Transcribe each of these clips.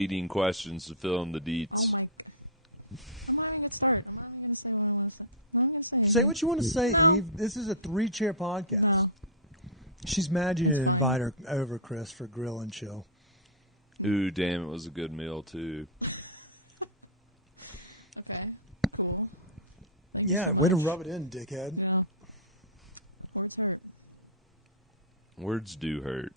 leading questions to fill in the deets. Oh my god. I'm not even going to start. I'm not even going to say what I want to say. I'm not going to say anything. Say what you want to say, No. Eve. This is a 3-chair podcast. No. She's mad you It's didn't fine. invite her over, Chris, for grill and chill. Ooh, damn, it was a good meal, too. Okay. Cool. Thank you Yeah, so much. way to rub it in, dickhead. Yeah. Words hurt. Words do hurt.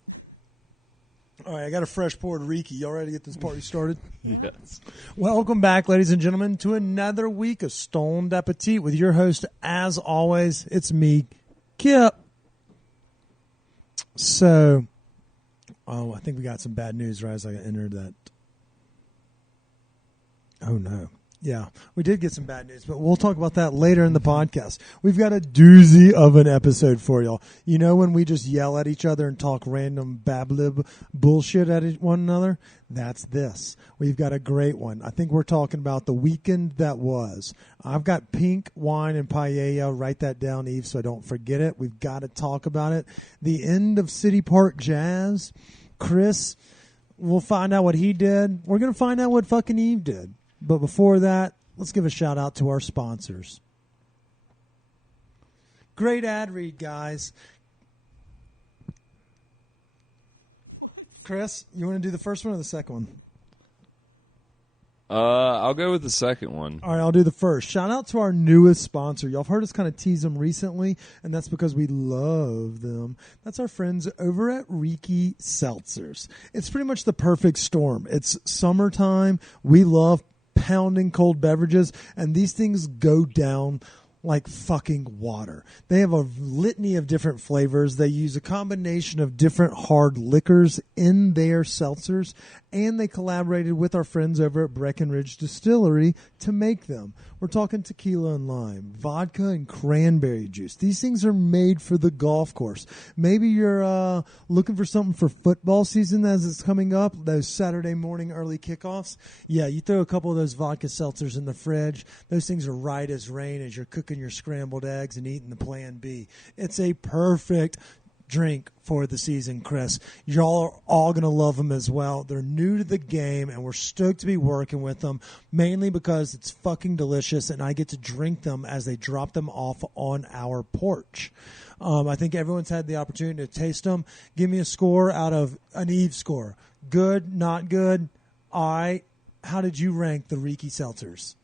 All right, I got a fresh poured Riki. Y'all ready to get this party started? Yeah. Yes. Welcome back, ladies and gentlemen, to another week of Stoned Appetit with your host, as always, it's me, Kip. So, I think we got some bad news right as I entered that. Oh, no. Yeah, we did get some bad news, but we'll talk about that later in the podcast. We've got a doozy of an episode for y'all. You know when we just yell at each other and talk random bablib bullshit at one another? That's this. We've got a great one. I think we're talking about the weekend that was. I've got pink wine and paella. Write that down, Eve, so I don't forget it. We've got to talk about it. The end of City Park Jazz. Chris, we'll find out what he did. We're going to find out what fucking Eve did. But before that, let's give a shout out to our sponsors. Great ad read, guys. What? Chris, you want to do the first one or the second one? I'll go with the second one. All right, I'll do the first. Shout out to our newest sponsor. Y'all have heard us kind of tease them recently, and that's because we love them. That's our friends over at Riki Seltzers. It's pretty much the perfect storm. It's summertime. We love pounding cold beverages, and these things go down like fucking water. They have a litany of different flavors. They use a combination of different hard liquors in their seltzers, and they collaborated with our friends over at Breckenridge Distillery to make them. We're talking tequila and lime, vodka and cranberry juice. These things are made for the golf course. Maybe you're looking for something for football season as it's coming up, those Saturday morning early kickoffs. Yeah, you throw a couple of those vodka seltzers in the fridge. Those things are right as rain as you're cooking your scrambled eggs and eating the Plan B. It's a perfect drink for the season, Chris. Y'all are all going to love them as well. They're new to the game, and we're stoked to be working with them, mainly because it's fucking delicious, and I get to drink them as they drop them off on our porch. I think everyone's had the opportunity to taste them. Give me a score out of an Eve score. Good, not good? All right. How did you rank the Riki Seltzers?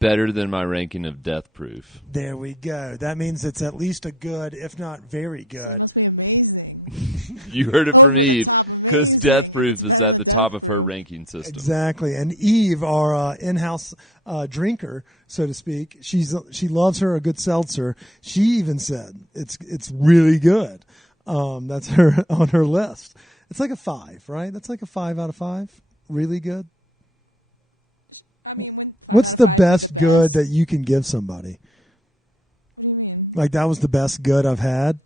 Better than my ranking of Death Proof. There we go. That means it's at least a good, if not very good. So they must be amazing. You heard it Over from the Eve, top 'cause amazing. Death If Proof it's is better at than the Death top of her Proof. ranking system. Exactly. And Eve, our in-house drinker, so to speak, she loves her a good seltzer. She even said it's really good. That's her on her list. It's like a 5, right? That's like a 5 out of 5. Really good. I mean, when 5 What's out of the 5 best be the good best? that you can give somebody? What do you mean? Like that was the best good I've had.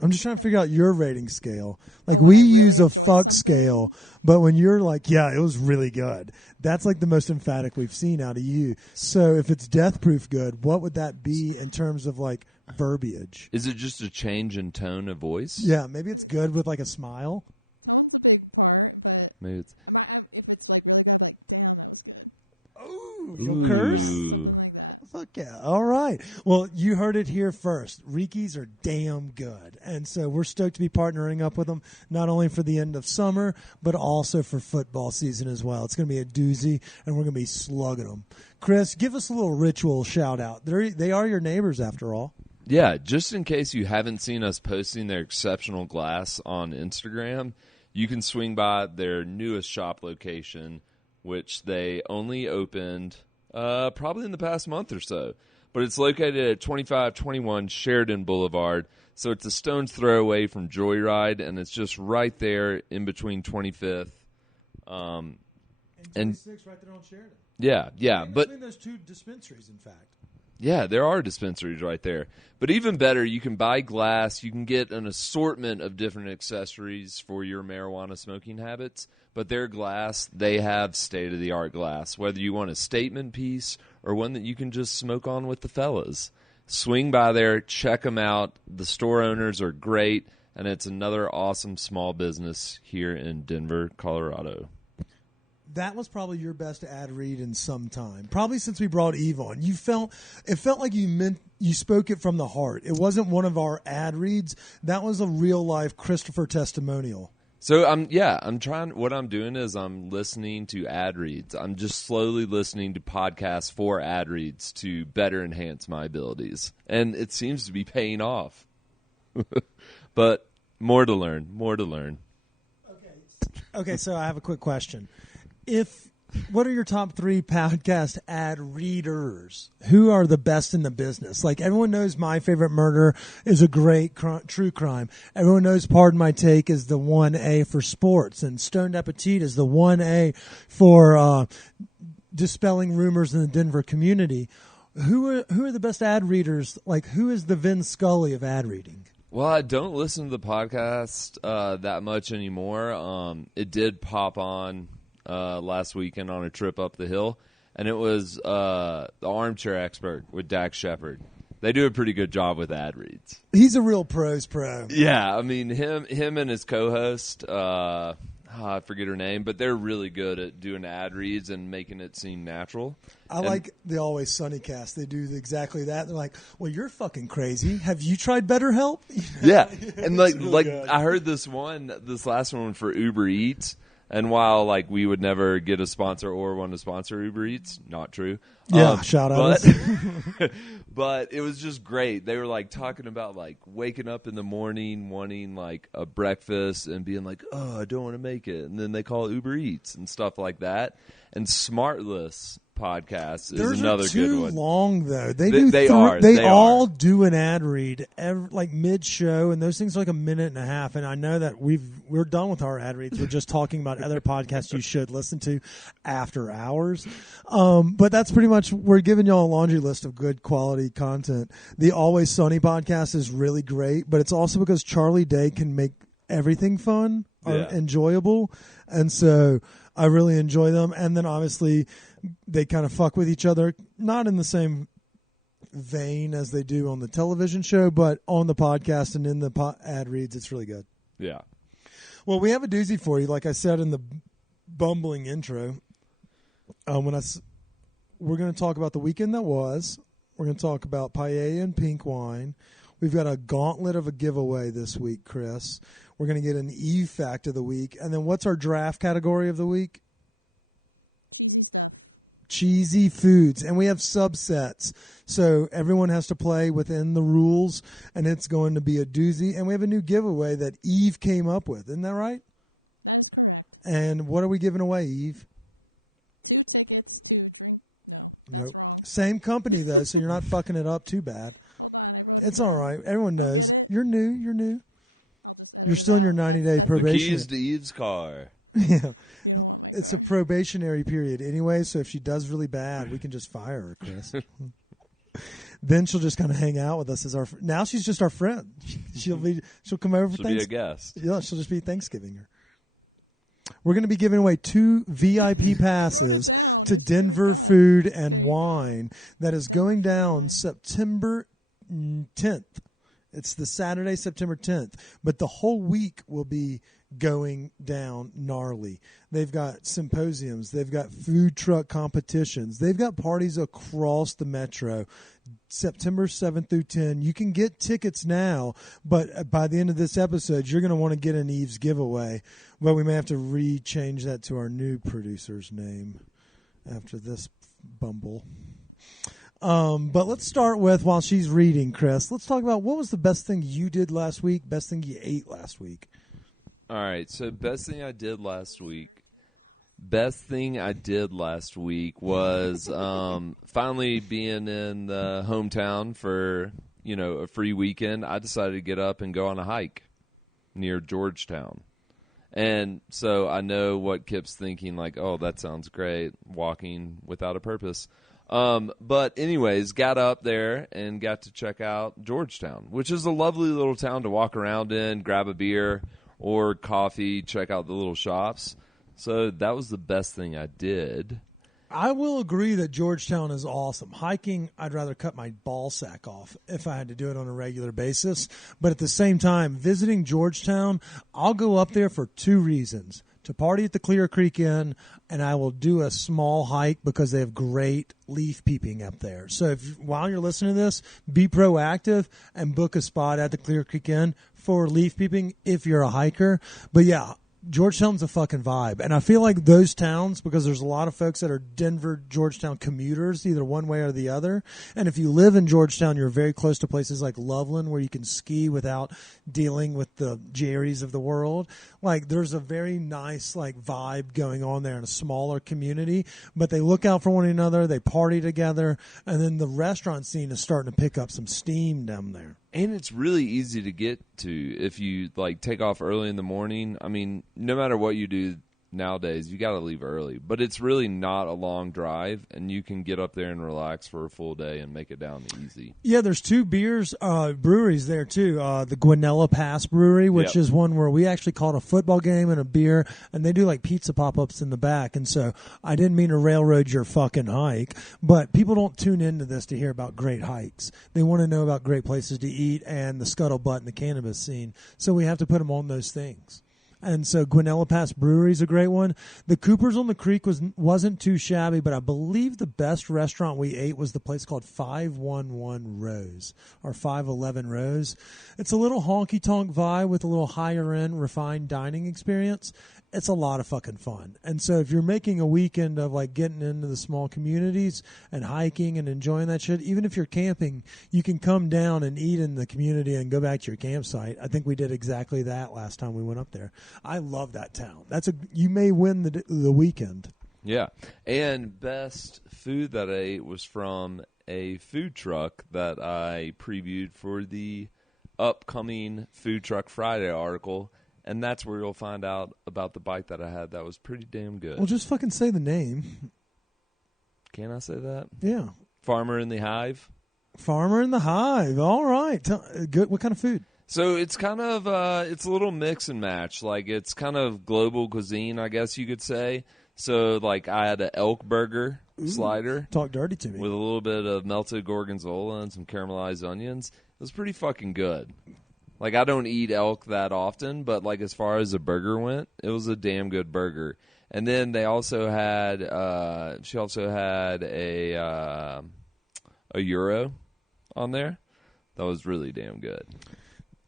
I'm just trying to figure out your rating scale. Like when we I really use a enjoy fuck something? scale, but when you're like, yeah, it was really good. That's like the most emphatic we've seen out of you. So if it's death proof good, what would that be in terms of like verbiage? Is it just a change in tone of voice? Yeah, maybe it's good with like a smile. Tone's a big part, but Maybe it's if it's like really good, I'm like, damn, that was good. Something like that. Something like that. Fuck yeah. All right. Well, you heard it here first. Rikis are damn good. And so we're stoked to be partnering up with them, not only for the end of summer, but also for football season as well. It's going to be a doozy, and we're going to be slugging them. Chris, give us a little ritual shout out. They are your neighbors after all. Yeah, just in case you haven't seen us posting their exceptional glass on Instagram, you can swing by their newest shop location, which they only opened probably in the past month or so. But it's located at 2521 Sheridan Boulevard, so it's a stone's throw away from Joyride, and it's just right there in between 25th. And 26 right there on Sheridan. Yeah, but between those two dispensaries, in fact. yeah, there are dispensaries right there. But even better, you can buy glass. You can get an assortment of different accessories for your marijuana smoking habits. But their glass, they have state-of-the-art glass, whether you want a statement piece or one that you can just smoke on with the fellas. Swing by there, check them out. The store owners are great, and it's another awesome small business here in Denver, Colorado. That was probably your best ad read in some time. Probably since we brought Eve on. It felt like you spoke it from the heart. It wasn't one of our ad reads. That was a real life Christopher testimonial. So I'm trying. What I'm doing is I'm listening to ad reads. I'm just slowly listening to podcasts for ad reads to better enhance my abilities, and it seems to be paying off. But more to learn. More to learn. Okay. So I have a quick question. What are your top 3 podcast ad readers? Who are the best in the business? Like, everyone knows My Favorite Murder is a great true crime. Everyone knows Pardon My Take is the 1A for sports, and Stoned Appetit is the 1A for dispelling rumors in the Denver community. Who are the best ad readers? Like, who is the Vin Scully of ad reading? Well, I don't listen to the podcast that much anymore. It did pop on last weekend on a trip up the hill, and it was the Armchair Expert with Dax Shepard. They do a pretty good job with ad reads. He's a real pro's pro. Yeah, I mean, him and his co-host, I forget her name, but they're really good at doing ad reads and making it seem natural. I like the Always Sunny cast. They do exactly that. They're like, well, you're fucking crazy. Have you tried BetterHelp? Yeah, and like good. I heard this last one for Uber Eats. And while, like, we would never get a sponsor or want to sponsor Uber Eats, not true. Yeah, shout out. But it was just great. They were, like, talking about, like, waking up in the morning, wanting, like, a breakfast and being like, oh, I don't want to make it. And then they call Uber Eats and stuff like that. And Smartless podcast is another good one. Too long though. They all do an ad read like mid show, and those things are like a minute and a half. And I know that we're done with our ad reads. We're just talking about other podcasts you should listen to after hours. But that's pretty much, we're giving y'all a laundry list of good quality content. The Always Sunny podcast is really great, but it's also because Charlie Day can make everything fun or enjoyable, and so I really enjoy them. And then obviously they kind of fuck with each other, not in the same vein as they do on the television show, but on the podcast and in the ad reads, it's really good. Yeah. Well, we have a doozy for you, like I said in the bumbling intro. We're going to talk about the weekend that was. We're going to talk about Paella and pink wine. We've got a gauntlet of a giveaway this week, Chris. We're going to get an Eve fact of the week. And then what's our draft category of the week? Cheesy stuff. Cheesy foods. And we have subsets. So everyone has to play within the rules, and it's going to be a doozy. And we have a new giveaway that Eve came up with. Isn't that right? That is correct. And what are we giving away, Eve? 2 tickets to drink. No, that's wrong. Same company, though, so you're not fucking it up too bad. Hold on, I wrote it It's down. all right. Everyone knows. I'll get it. You're new. I'll just edit You're it still out. in your 90-day That's probation. Keys to Eve's car. Yeah. You don't want my car. It's a probationary period anyway, so if she does really bad, we can just fire her, Chris. Then she'll just kind of hang out with us as our. Now she's just our friend. She'll come over for She'll be a guest. Yeah, she'll just be Thanksgiving her. We're going to be giving away 2 VIP passes I wrote it down. to Denver Food and Wine. That is Denver going Food and down Wine. September 10th. It's the Saturday, September 10th. But the whole week will be going down gnarly. They've got symposiums. They've got food truck competitions. They've got parties across the metro. September 7th through 10. You can get tickets now, but by the end of this episode, you're going to want to get an Eve's giveaway. But we may have to re-change that to our new producer's name after this bumble. But let's start with, while she's reading, Chris, let's talk about what was the best thing you did last week, best thing you ate last week. All right, so best thing I did last week. Best thing I did last week was finally being in the hometown for, a free weekend. I decided to get up and go on a hike near Georgetown. And so I know what Kip's thinking, like, oh, that sounds great, walking without a purpose. But anyways, got up there and got to check out Georgetown, which is a lovely little town to walk around in, grab a beer or coffee, check out the little shops. So that was the best thing I did. I will agree that Georgetown is awesome. Hiking, I'd rather cut my ball sack off if I had to do it on a regular basis. But at the same time, visiting Georgetown, I'll go up there for 2 reasons. to party at the Clear Creek Inn, and I will do a small hike because they have great leaf peeping up there. So while you're listening to this, be proactive and book a spot at the Clear Creek Inn for leaf peeping if you're a hiker. But yeah, Georgetown's a fucking vibe. And I feel like those towns, because there's a lot of folks that are Denver, Georgetown commuters, either one way or the other. And if you live in Georgetown, you're very close to places like Loveland where you can ski without dealing with the Jerry's of the world. Like, there's a very nice, like, vibe going on there in a smaller community. But they look out for one another, they party together, and then the restaurant scene is starting to pick up some steam down there. And it's really easy to get to if you like take off early in the morning. I mean, no matter what you do nowadays, you got to leave early. But it's really not a long drive, and you can get up there and relax for a full day and make it down easy. Yeah, there's two breweries there too. The Guanella Pass Brewery, which is one where we actually caught a football game and a beer, and they do like pizza pop-ups in the back. And so I didn't mean to railroad your fucking hike, but people don't tune into this to hear about great hikes. They want to know about great places to eat and the scuttlebutt and the cannabis scene. So we have to put them on those things. And so Guanella Pass Brewery is a great one. The Coopers on the Creek wasn't too shabby, but I believe the best restaurant we ate was the place called 511 Rose or 511 Rose. It's a little honky-tonk vibe with a little higher-end refined dining experience. It's a lot of fucking fun. And so if you're making a weekend of like getting into the small communities and hiking and enjoying that shit, even if you're camping, you can come down and eat in the community and go back to your campsite. I think we did exactly that last time we went up there. I love that town. You may win the weekend. Yeah. And best food that I ate was from a food truck that I previewed for the upcoming Food Truck Friday article. And that's where you'll find out about the bite that I had. That was pretty damn good. Well, just fucking say the name. Can I say that? Yeah. Farmer in the Hive. Farmer in the Hive. All right. Good. What kind of food? So it's kind of it's a little mix and match. Like, it's kind of global cuisine, I guess you could say. So like I had an elk burger slider. Talk dirty to me. With a little bit of melted gorgonzola and some caramelized onions. It was pretty fucking good. Like, I don't eat elk that often, but, like, as far as a burger went, it was a damn good burger. And then they also had, she also had a gyro on there. That was really damn good.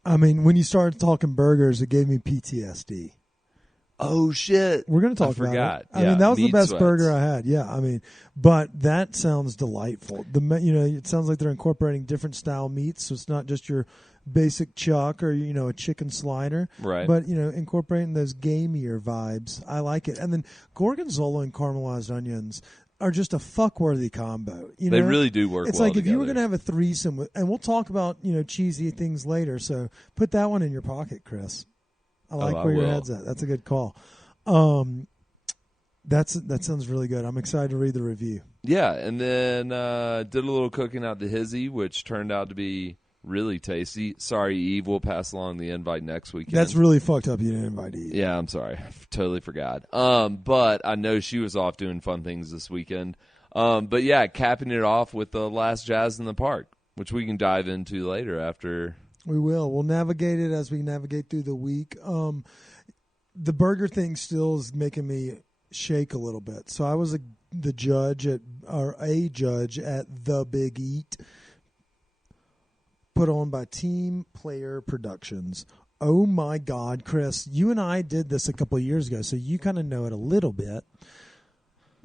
I mean, when you started talking burgers, it gave me PTSD. Oh, shit. We're going to talk about it. I mean, that was the best burger I had. Yeah, I mean, but that sounds delightful. It sounds like they're incorporating different style meats, so it's not just your basic chuck or, a chicken slider. Right. But, incorporating those gamier vibes. I like it. And then gorgonzola and caramelized onions are just a fuck-worthy combo. They really do work well together. It's like if you were going to have a threesome, and we'll talk about, cheesy things later, so put that one in your pocket, Chris. I like where your head's at. That's a good call. That sounds really good. I'm excited to read the review. Yeah, and then did a little cooking out the Hizzy, which turned out to be really tasty. Sorry, Eve. We'll pass along the invite next weekend. That's really fucked up. You didn't invite Eve. Yeah, I'm sorry. I totally forgot. But I know she was off doing fun things this weekend. But yeah, capping it off with the last Jazz in the Park, which we can dive into later after. We will. We'll navigate it as we navigate through the week. The burger thing still is making me shake a little bit. So I was a judge at The Big Eat, put on by Team Player Productions. Oh my God, Chris, you and I did this a couple of years ago, so you kind of know it a little bit.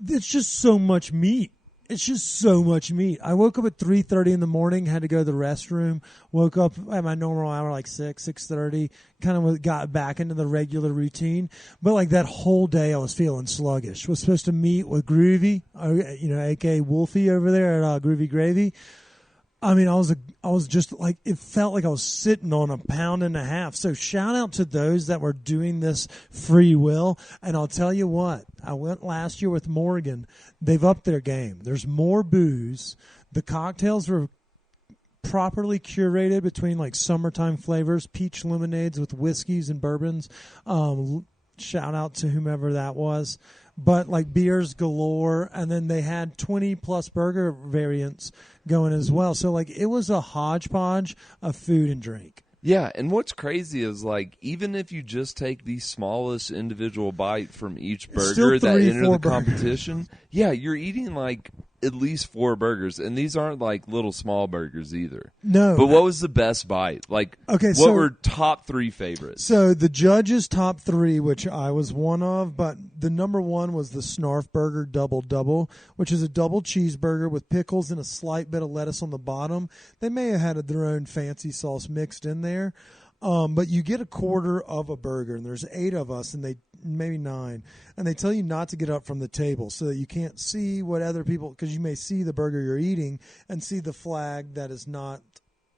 It's just so much meat. It's just so much meat. I woke up at 3:30 in the morning, had to go to the restroom, woke up at my normal hour, like 6:30, kind of got back into the regular routine. But like that whole day I was feeling sluggish. Was supposed to meet with Groovy, a.k.a. Wolfie over there at Groovy Gravy. I mean, I was just like, it felt like I was sitting on a pound and a half. So shout out to those that were doing this free will. And I'll tell you what, I went last year with Morgan. They've upped their game. There's more booze. The cocktails were properly curated between like summertime flavors, peach lemonades with whiskeys and bourbons. Shout out to whomever that was. But like beers galore, and then they had 20 plus burger variants going as well. So like it was a hodgepodge of food and drink. Yeah, and what's crazy is, like, even if you just take the smallest individual bite from each burger that enter the competition, yeah, you're eating, like, at least 4 burgers. And these aren't, like, little small burgers either. No. But what was the best bite? Like, what were top 3 favorites? So the judges' top 3, which I was one of, but the number 1 was the Snarf Burger Double Double, which is a double cheeseburger with pickles and a slight bit of lettuce on the bottom. They may have had their own fancy sauce mixed in there. But you get a quarter of a burger, and there's 8 of us, and maybe 9, and they tell you not to get up from the table so that you can't see what other people, because you may see the burger you're eating and see the flag that is not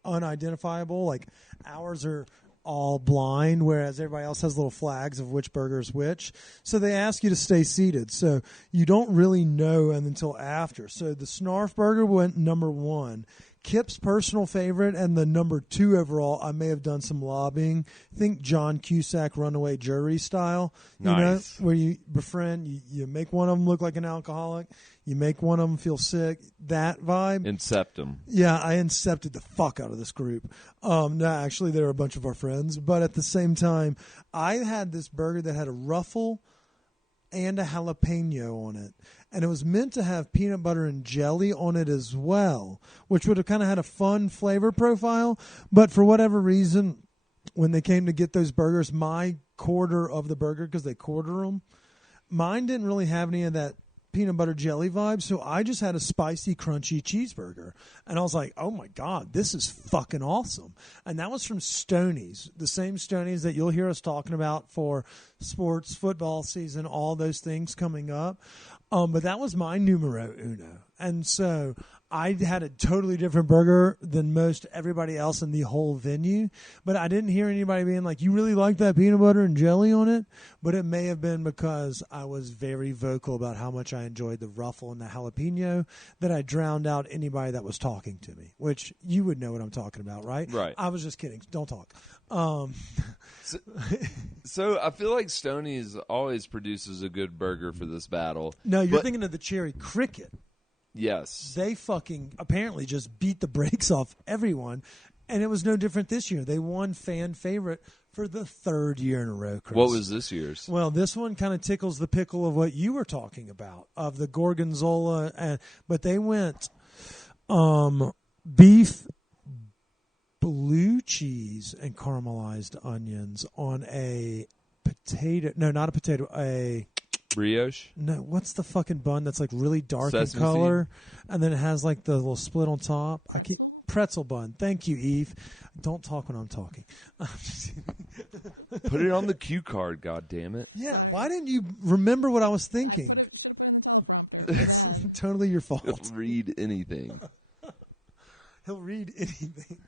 unidentifiable. Like ours are all blind, whereas everybody else has little flags of which burger is which. So they ask you to stay seated. So you don't really know until after. So the Snarf Burger went number 1. Kip's personal favorite and the number 2 overall, I may have done some lobbying. Think John Cusack Runaway Jury style. Nice. Where you befriend, you make one of them look like an alcoholic, you make one of them feel sick, that vibe. Incept them. Yeah, I incepted the fuck out of this group. No, actually, they were a bunch of our friends. But at the same time, I had this burger that had a ruffle and a jalapeno on it. And it was meant to have peanut butter and jelly on it as well, which would have kind of had a fun flavor profile. But for whatever reason, when they came to get those burgers, my quarter of the burger, because they quarter them, mine didn't really have any of that peanut butter jelly vibe, so I just had a spicy, crunchy cheeseburger. And I was like, oh my God, this is fucking awesome. And that was from Stoney's, the same Stoney's that you'll hear us talking about for sports, football season, all those things coming up. But that was my numero uno. And so I had a totally different burger than most everybody else in the whole venue. But I didn't hear anybody being like, you really like that peanut butter and jelly on it? But it may have been because I was very vocal about how much I enjoyed the ruffle and the jalapeno that I drowned out anybody that was talking to me, which you would know what I'm talking about, right? Right. I was just kidding. Don't talk. So I feel like Stoney's always produces a good burger for this battle. No, you're thinking of the Cherry Cricket. Yes. They fucking apparently just beat the brakes off everyone, and it was no different this year. They won fan favorite for the 3rd year in a row, Chris. What was this year's? Well, this one kind of tickles the pickle of what you were talking about, of the gorgonzola, but they went beef, blue cheese, and caramelized onions on a potato. No, not a potato, a brioche? No, what's the fucking bun that's like really dark Sesame in color, and then it has like the little split on top? Pretzel? Pretzel bun. Thank you, Eve. Don't talk when I'm talking. Put it on the cue card, God damn it. Yeah, Sorry. why didn't you remember what I was thinking? I should have put it in the teleprompter. My bad. Totally your fault. He'll read anything. He'll read anything.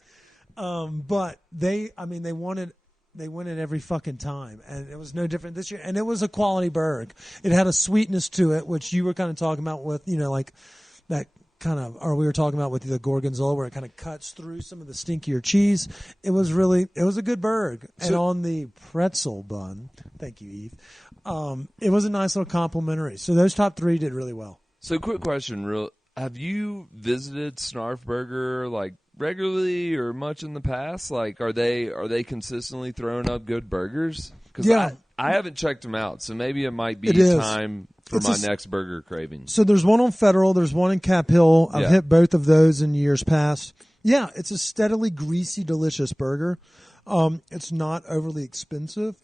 But they won it every fucking time, and it was no different this year. And it was a quality burger. It had a sweetness to it, which you were kind of talking about with, like that kind of, or we were talking about with the gorgonzola, where it kind of cuts through some of the stinkier cheese. It was a good burger. And on the pretzel bun, thank you, Eve. It was a nice little complimentary. So those top 3 did really well. So quick question, have you visited Snarf Burger like regularly or much in the past? Like, are they consistently throwing up good burgers? Because yeah. I haven't checked them out, so maybe it might be time for my next burger craving. So there's one on Federal, there's one in Cap Hill. I've hit both of those in years past. Yeah, it's a steadily greasy, delicious burger. It's not overly expensive.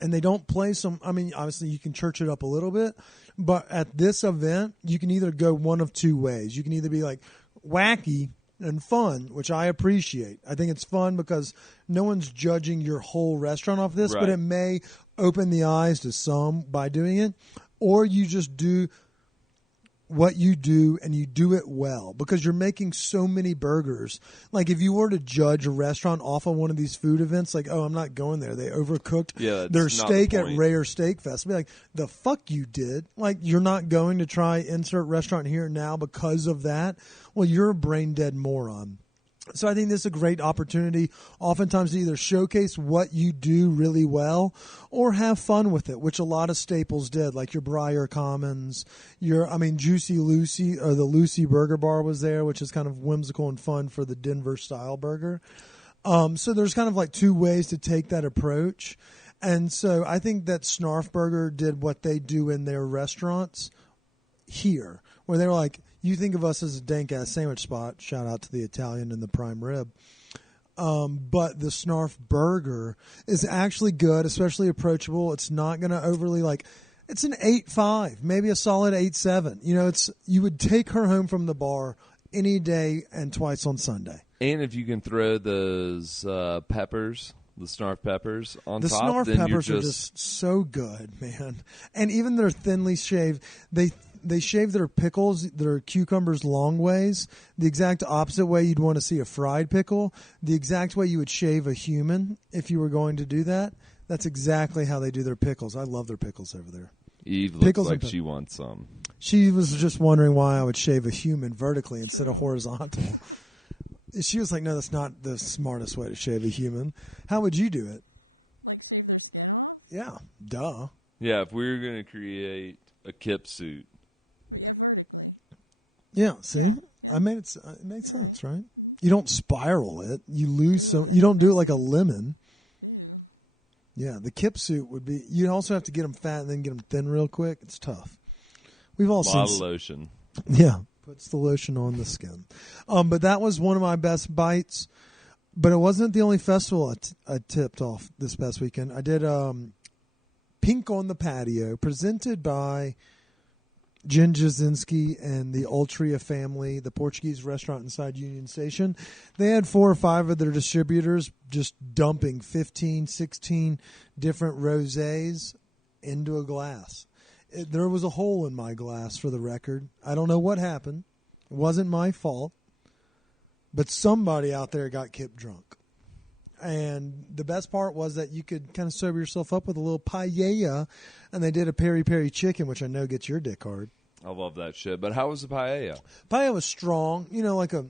And they don't play obviously you can church it up a little bit, but at this event, you can either go one of 2 ways. You can either be like wacky and fun, which I appreciate. I think it's fun because no one's judging your whole restaurant off this, but it may open the eyes to some by doing it. Or you just do what you do and you do it well because you're making so many burgers. Like if you were to judge a restaurant off of one of these food events, like, oh, I'm not going there, they overcooked their steak at Rare Steak Fest, be like, the fuck you did. Like, you're not going to try insert restaurant here now because of that. Well, you're a brain dead moron. So I think this is a great opportunity oftentimes to either showcase what you do really well or have fun with it, which a lot of staples did, like your Briar Commons, Juicy Lucy, or the Lucy Burger Bar was there, which is kind of whimsical and fun for the Denver style burger. So there's kind of like two ways to take that approach. And so I think that Snarf Burger did what they do in their restaurants here, where they were like, you think of us as a dank-ass sandwich spot. Shout out to the Italian and the prime rib. But the Snarf Burger is actually good, especially approachable. It's not going to overly like... It's an 8.5, maybe a solid 8.7. You know, you would take her home from the bar any day and twice on Sunday. And if you can throw those peppers, the Snarf peppers on the top, Snarf then peppers you're are just so good, man. And even they're thinly shaved. They shave their pickles, their cucumbers long ways, the exact opposite way you'd want to see a fried pickle, the exact way you would shave a human if you were going to do that. That's exactly how they do their pickles. I love their pickles over there. Eve looks like she wants some. She was just wondering why I would shave a human vertically instead of horizontal. She was like, no, that's not the smartest way to shave a human. How would you do it? Like shave their skin off? Yeah, duh. Yeah, if we were going to create a kip suit. But yeah, vertically. Yeah, see? Yeah. I made it made sense, right? Mm-hmm. You don't spiral it. You lose Ew, you don't do it like a messy. lemon. Ew. Yeah, the kip suit would be... You'd also have to get them fat and then get them thin real quick. It's tough. We've all seen... A lot of lotion. Yeah, puts the lotion on the skin. But that was one of my best bites. But it wasn't the only festival I tipped off this past weekend. I did Pink on the Patio, presented by Jen Jasinski and the Ultria family, the Portuguese restaurant inside Union Station. They had 4 or 5 of their distributors just dumping 15, 16 different rosés into a glass. There was a hole in my glass, for the record. I don't know what happened. It wasn't my fault. But somebody out there got kip drunk. And the best part was that you could kind of sober yourself up with a little paella, and they did a peri-peri chicken, which I know gets your dick hard. I love that shit. But how was the paella? Paella was strong, like a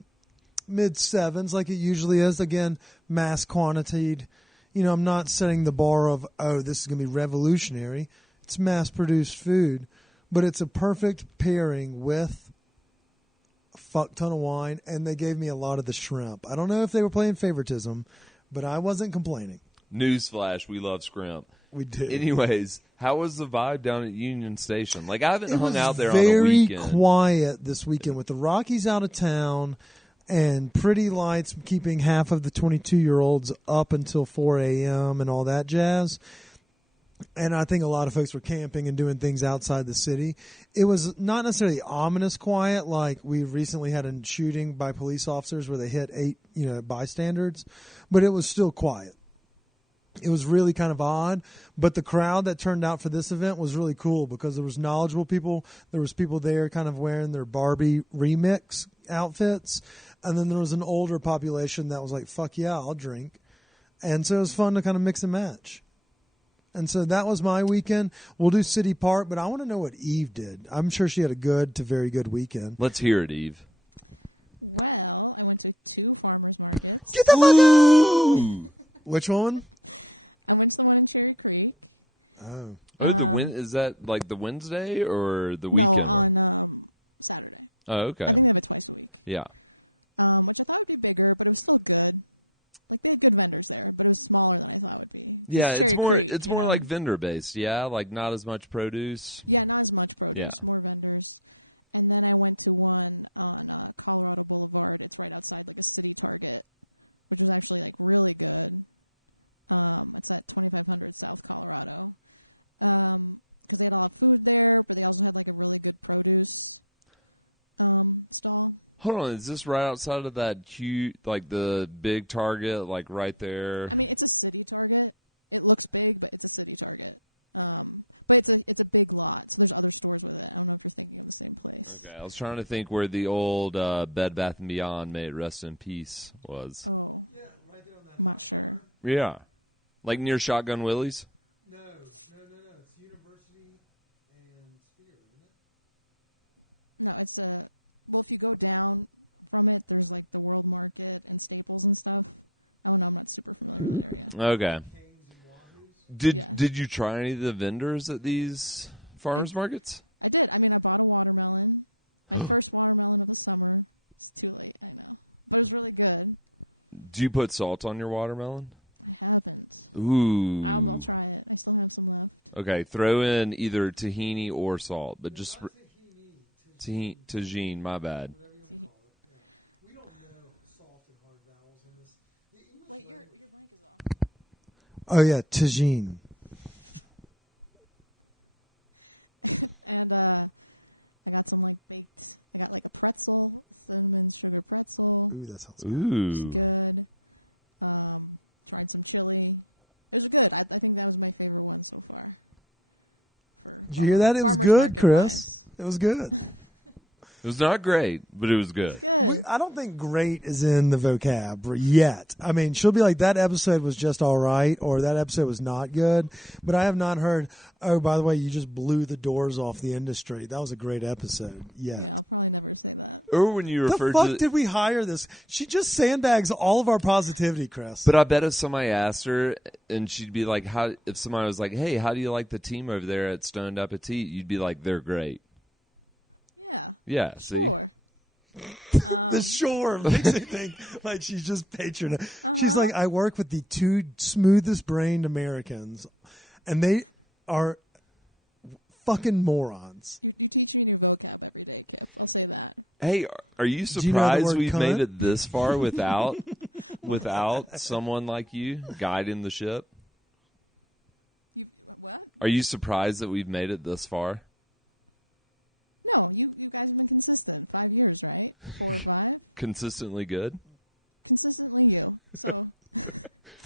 mid-7s, like it usually is. Again, mass quantitated. I'm not setting the bar of, this is going to be revolutionary. It's mass-produced food, but it's a perfect pairing with a fuck ton of wine, and they gave me a lot of the shrimp. I don't know if they were playing favoritism, but I wasn't complaining. Newsflash, we love shrimp. We did. Anyways, how was the vibe down at Union Station? Like, I haven't hung out there on a very weekend. Quiet this weekend with the Rockies out of town and Pretty Lights keeping half of the 22-year-olds up until 4 a.m. and all that jazz. And I think a lot of folks were camping and doing things outside the city. It was not necessarily ominous quiet like we recently had a shooting by police officers where they hit 8, bystanders, but it was still quiet. It was really kind of odd, but the crowd that turned out for this event was really cool because there was knowledgeable people. There was people there kind of wearing their Barbie remix outfits, and then there was an older population that was like, fuck yeah, I'll drink. And so it was fun to kind of mix and match. And so that was my weekend. We'll do City Park, but I want to know what Eve did. I'm sure she had a good to very good weekend. Let's hear it, Eve. Well, I went to 2 farmers markets. Get the fuck out! Which one? I went to the one in Cherry Creek. Oh. Is that like the Wednesday or the weekend? No, on Saturday. Oh, okay. I think they have it twice a week. Yeah. Which I thought would be bigger, but it was still good. Like, they had good vendors there, but it was smaller than I thought it would be. Yeah, Cherry Creek, it's more like vendor-based, yeah? Like, not as much produce? Yeah, not as much produce, more vendors. And then I went to one on Colorado Boulevard. It's right outside, like, a city Target, which was actually, like, really good. It's at 2500 South Colorado. Because they had a lot of food there, but they also had, like, a really good produce stall. Hold on, is this right outside of that cute, like the big Target, like right there? I mean, it's a city Target. It looks big, but it's a city Target. But it's a big lot, so there's other stores with it. I don't know if you're thinking of the same place. Okay, I was trying to think where the old Bed Bath & Beyond, may it rest in peace, was. Oh, Yeah, right there on that. I'm not sure. Yeah. Like near Shotgun Willie's? No. It's University and Spear, isn't it? No, it's a... Well, if you go down from it, there's like the World Market and Staples and stuff. I don't know. I'm not super familiar with that area. Okay. Canes and Wahoos? Did you try any of the vendors at these farmers markets? I did. I mean, I bought a watermelon. My first watermelon of the summer. It's too late, I know. But it was really good. Do you put salt on your watermelon? I haven't. Ooh. I'll try it. I still have some left. Okay, throw in either tahini or salt, but just tahini, my bad. Wait, your mic is off. Oh yeah, tagine. And I got some like baked. I got like a pretzel, cinnamon sugar pretzel. Ooh, that sounds Ooh. It's good. Tried some chili. It was good. I think that was my favorite one so far. Did you hear that? It was good, Chris. It was good. It was not great, but it was good. It's good. I don't think great is in the vocab yet. I mean, she'll be like, that episode was just all right, or that episode was not good. But I have not heard, oh, by the way, you just blew the doors off the industry. That was a great episode. Yeah, I'll probably never say that. Or when you referred the fuck did we hire this? She just sandbags all of our positivity, Chris. But I bet if somebody asked her, and she'd be like, if somebody was like, hey, how do you like the team over there at Stoned Appetit? You'd be like, they're great. Yeah. Yeah, see? Sure. The shore makes me think like she's just patronizing. She's like, I work with the two smoothest brained Americans, and they are fucking morons. You teach me new vocab every day, Kip. I'll say that. Hey, are you Do you know the surprised word we've cunt? made it this far without someone like you guiding the ship? You what? Are you surprised that we've made it this far? No, you guys have been consistent. 5 years, right? 4 or 5? Consistently good? Consistently you. So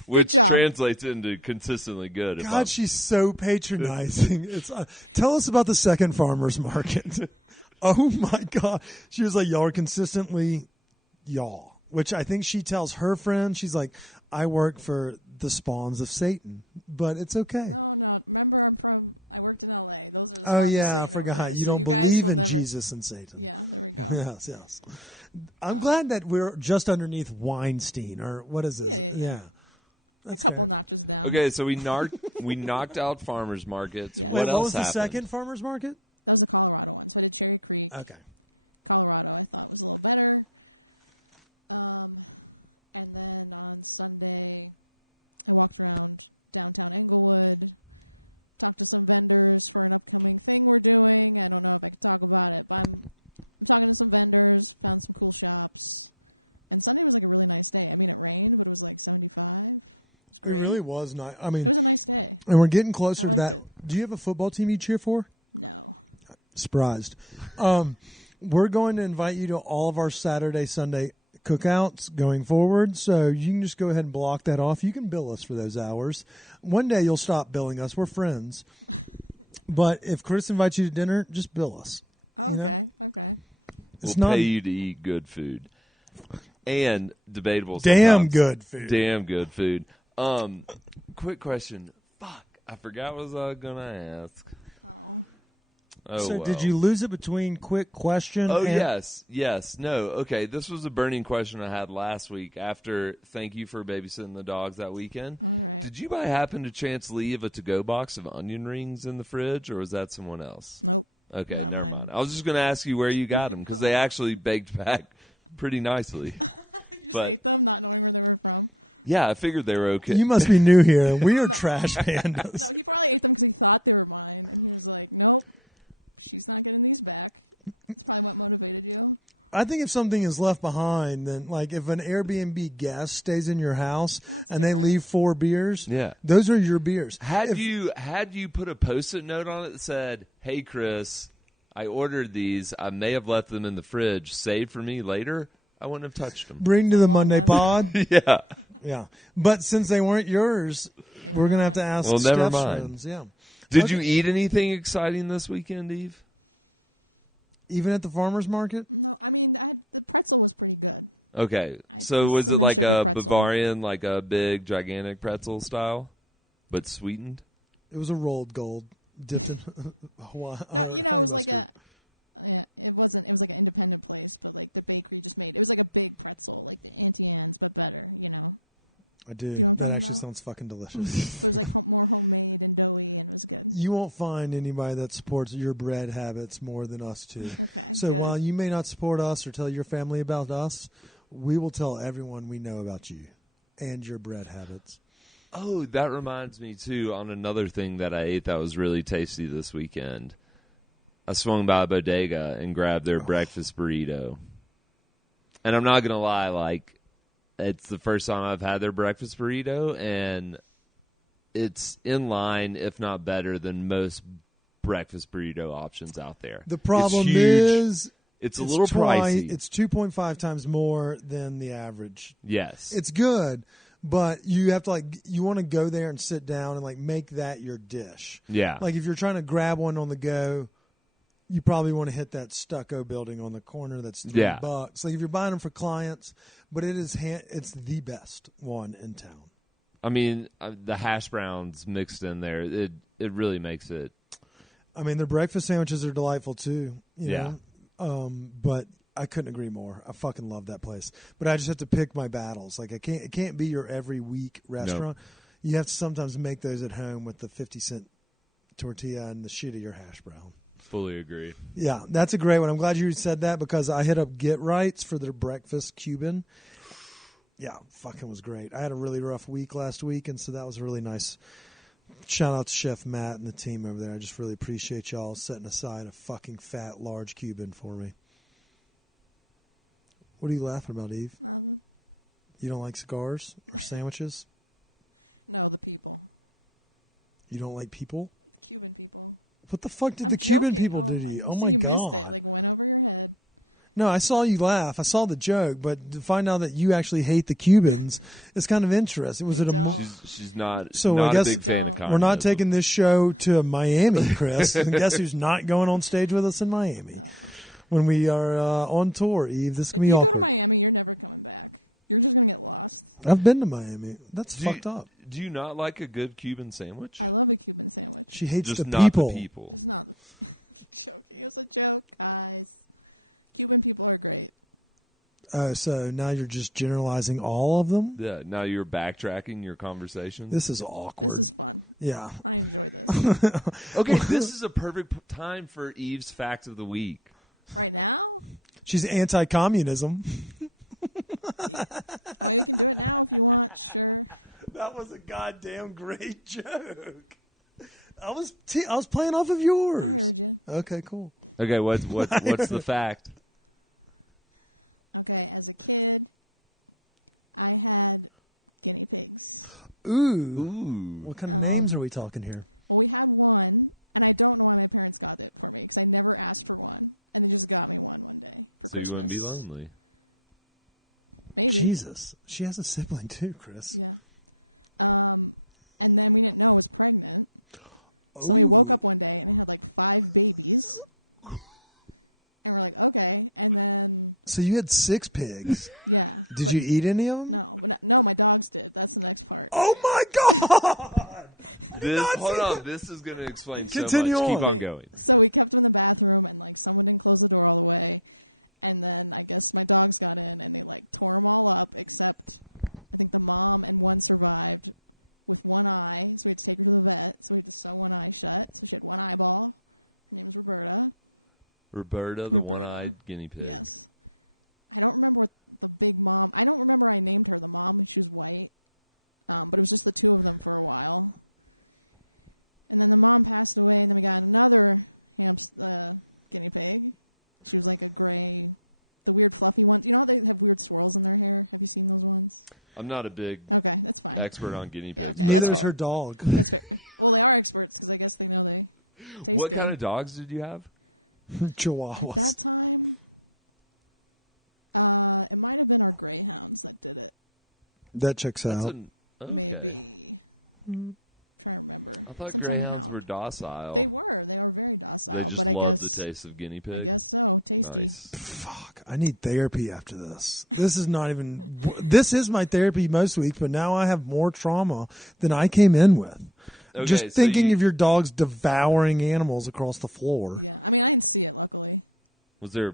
Which job. translates into consistently good. God, she's so patronizing. It's tell us about the second farmers market. Oh my God, she was like, y'all are consistently y'all, which I think she tells her friend. She's like, I work for the spawns of Satan, but it's okay. No. Remember, I worked in L.A. Those are the spawns Oh yeah, of I Satan over forgot. there. You So don't you guys believe will in never. Jesus and Satan. Yeah, there we go. Yes. I'm glad that we're just underneath Weinstein, or what is it? Yeah. A That's couple fair. notches down. Okay, so we knocked out farmers markets. Yeah. What Wait, else what was the happened? second farmers market? That was the Colorado one. So I did Cherry Creek. Okay. Colorado, I thought was a little better. And then on Sunday, I walked around downtown Englewood, talked to some vendors for an upcoming thing we're doing. I don't know if I could talk about it, but I'm talking to some vendors, found some cool shops. And Sunday was like a really nice day. I mean, it rained, but it was like 75. It was great. It really was nice. I mean, it was a nice day. and we're getting closer I to liked that. it. Do you have a football team you cheer for? No. Surprised. We're going to invite you to all of our Saturday, Sunday cookouts going forward. So you can just go ahead and block that off. You can bill us for those hours. One day you'll stop billing us. We're friends. But if Chris invites you to dinner, just bill us. Oh, You know? okay. Okay. It's We'll not pay you to eat good food. And debatable damn sometimes. good food. Damn good food. Quick question. Fuck, I forgot what I was going to ask. Oh. Oh, So well. did you lose it between quick question Oh, and yes. No, okay. This was a burning question I had last week after thank you for babysitting the dogs that weekend. All right. Did you by happen to chance leave a to-go box of onion rings in the fridge, or was that someone else? Nope. Okay, Not never mine. mind. I was just going to ask you where you got them, because they actually baked back pretty nicely. You just But- ate them, not knowing where they were from. Yeah, I figured they were okay. You must be new here. We are trash pandas. No, he probably ate them because he thought they were mine, and he was like, "Nope, she's not getting these back." That's probably what motivated you. I think if something is left behind, then like if an Airbnb guest stays in your house Well, that's and different. they leave 4 beers, Yeah. those are your beers. Had If- you put a Post-it note on it that said, "Hey Chris, I ordered these. I may have left them in the fridge. Save for me later." I wouldn't have touched them. bring That's to a the long Monday ass pod. no. Yeah. Yeah, but since they weren't yours, They we're were gonna have not. to ask Well, never Steph's mind. friends. Yeah, Did Okay. you eat anything exciting this weekend, Eve? even at the farmers market. No, I mean, the pretzel was pretty good. Okay. I- So the was it cinnamon like sugar a pretzel. Bavarian, like a big, gigantic pretzel style, but sweetened? It was a rolled gold. Different. No, it was like yeah, it wasn't. It was like an independent place, but like the bakery just made. It was like a big pretzel, like the Auntie Anne's, but better. I do. Do you know what I'm that talking actually about? sounds fucking delicious. But it was like more homemade and doughy, and it was good. You won't find anybody that supports your bread habits more than us two. Okay, So good. while you may not support us or tell your family about us, we will tell everyone we know about you and your bread habits. Oh, that reminds me, too, on another thing that I ate that was really tasty this weekend. I swung by a bodega and grabbed their breakfast burrito. And I'm not going to lie, like, it's the first time I've had their breakfast burrito, and it's in line, if not better, than most breakfast burrito options out there. The problem is it's a little pricey. It's 2.5 times more than the average. Yes. It's good, but you have to, you want to go there and sit down and, make that your dish. Yeah. Like, if you're trying to grab one on the go, you probably want to hit that stucco building on the corner that's $3. Like, if you're buying them for clients, but it's the best one in town. I mean, the hash browns mixed in there, it really makes it. I mean, their breakfast sandwiches are delightful too. You Yeah. know? But I couldn't agree more. I fucking love that place. But I just have to pick my battles. Like, it can't be your every week restaurant. Nope. You have to sometimes make those at home with the 50-cent tortilla and the shittier hash brown. Fully agree. Yeah, that's a great one. I'm glad you said that because I hit up Get Rights for their breakfast Cuban. Yeah, fucking was great. I had a really rough week last week, and so that was really nice. Shout out to Chef Matt and the team over there. I just really appreciate y'all setting aside a fucking fat, large Cuban for me. What are you laughing about, Eve? Nothing. You don't like cigars or sandwiches? No, the people. You don't like people? The Cuban people. What the fuck did I'm the joking. Cuban people do to you? Oh, so my you God. missed it. Went over your head. No, I saw you laugh. I saw the joke, but to find out that you actually hate the Cubans is kind of interesting. Was it She's not. So not I guess a big fan of communism. We're not taking this show to Miami, Chris. And guess who's not going on stage with us in Miami when we are on tour? Eve, this if be you awkward. go to Miami, you're never coming back. You're just gonna get lost. I've been to Miami. That's fucked up. Do you not like a good Cuban sandwich? I love a Cuban sandwich. She hates just the not people. The people. Just not. Joking. It was a joke, guys. Cuban people are great. So now you're just generalizing all of them? Yeah, now you're backtracking your conversation. This is awkward. This is fun. Yeah. I enjoy this. Okay, this is a perfect time for Eve's Fact of the Week. Right now? She's anti-communism. I mean, we can do it now if you want, sure. That was a goddamn great joke. I was playing off of yours. I heard you. Okay, cool. Okay, what's the fact? Okay, as a kid, I had guinea pigs. Ooh. What kind of names are we talking here? Well, we had one, and I don't know why my parents got it for me, because I never asked for one, and they just got me one day for Christmas. So you wouldn't be lonely. Maybe. Jesus. She has a sibling too, Chris. Yeah. And then we didn't know I was pregnant. So we woke up one day, and it had 5 babies. And we're like, okay. And then... So you had 6 pigs. Yeah. Did you eat any of them? No. But no, my dogs did. That's the next part. Oh, my God! Hold on. This is going to explain Continue so much. on. Keep on going. So we kept them in the bathroom, and someone didn't close the door all the way. And then I guess my dogs got in, and they tore them all up, except I think the mom and one survived with one eye. So we had to take her to the vet. So we had to sew one eye shut. So she had one eyeball. Her name is Roberta. Roberta, the one-eyed guinea pig. Yes. I don't remember what the big mom... I don't remember I named her the mom. She was white. But it was just the 2 of them for a while. And then the mom passed away, and then we got another guinea pig. She was a gray... The weird fluffy ones. You know how they have weird swirls in their hair? Have you seen those ones? I'm not a big okay, that's fine. expert on guinea pigs. Yeah, okay, Neither that's is fair. her dog. That's fair. Well, they are experts because I guess they know they taste What good. kind of dogs did you have? Chihuahuas. At that time, it might have been our greyhounds that did it. That checks out. Okay. Maybe. Trying to remember. I thought Some kind of greyhounds hound. were docile. They were very docile. They just but I loved guess the taste of guinea pig. I guess so. Tasty. Nice. Fuck. I need therapy after this. This is not even... This is my therapy most weeks, but now I have more trauma than I came in with. Okay, Just so thinking of your dogs devouring animals across the floor. Yeah. I mean, I didn't see it, luckily. Was there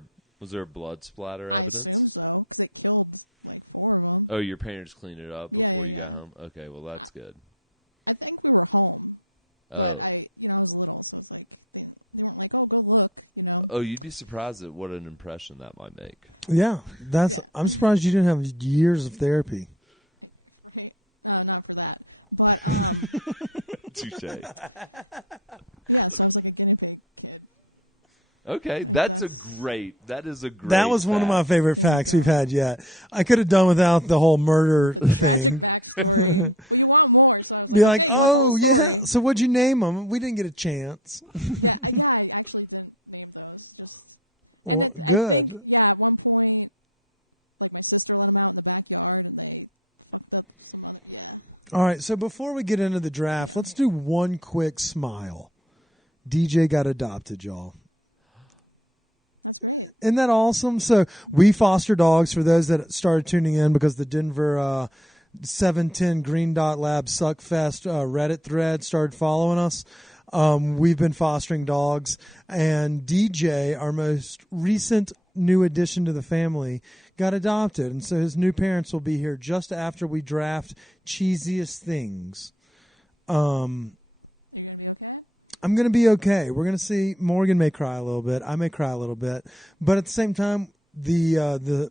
blood splatter? I evidence? assume so, because it killed 4 of them. Oh, your parents cleaned it up. Yeah, before yeah, you yeah. got home? Okay, well that's good. I think we were home But I was little, so it's like they weren't like, oh, go look, Oh, you'd be surprised at what an impression that might make. Yeah, I'm surprised you didn't have years of therapy. Right? Not for that, but Touche. Yeah, so I was like a guinea pig kid. That Okay, is a great That was one of my favorite There you facts go. we've had yet. I could have done without the whole murder The tragic thing. backstory. Well, you want more, so I was like, Be okay, you want the whole story? Yeah. So what'd you name them? We didn't get a chance. Yeah, I actually didn't name those. And Well, I good. think, at one point, like my sister let them out in the backyard, and they fucked up some other. Yeah. All right, so before we get into the draft, Yeah. let's do one quick smile. DJ got adopted, y'all. That's great. Isn't that awesome? So we foster dogs for those that started tuning in because the Denver 710 Green Dot Lab Suckfest Reddit thread started following us. We've been fostering dogs, and DJ, our most recent new addition to the family, got adopted. And so his new parents will be here just after we draft Cheesiest Things. Are you going to be okay? I'm going to be okay. We're going to see. Morgan may cry a little bit. I may cry a little bit. But at the same time, the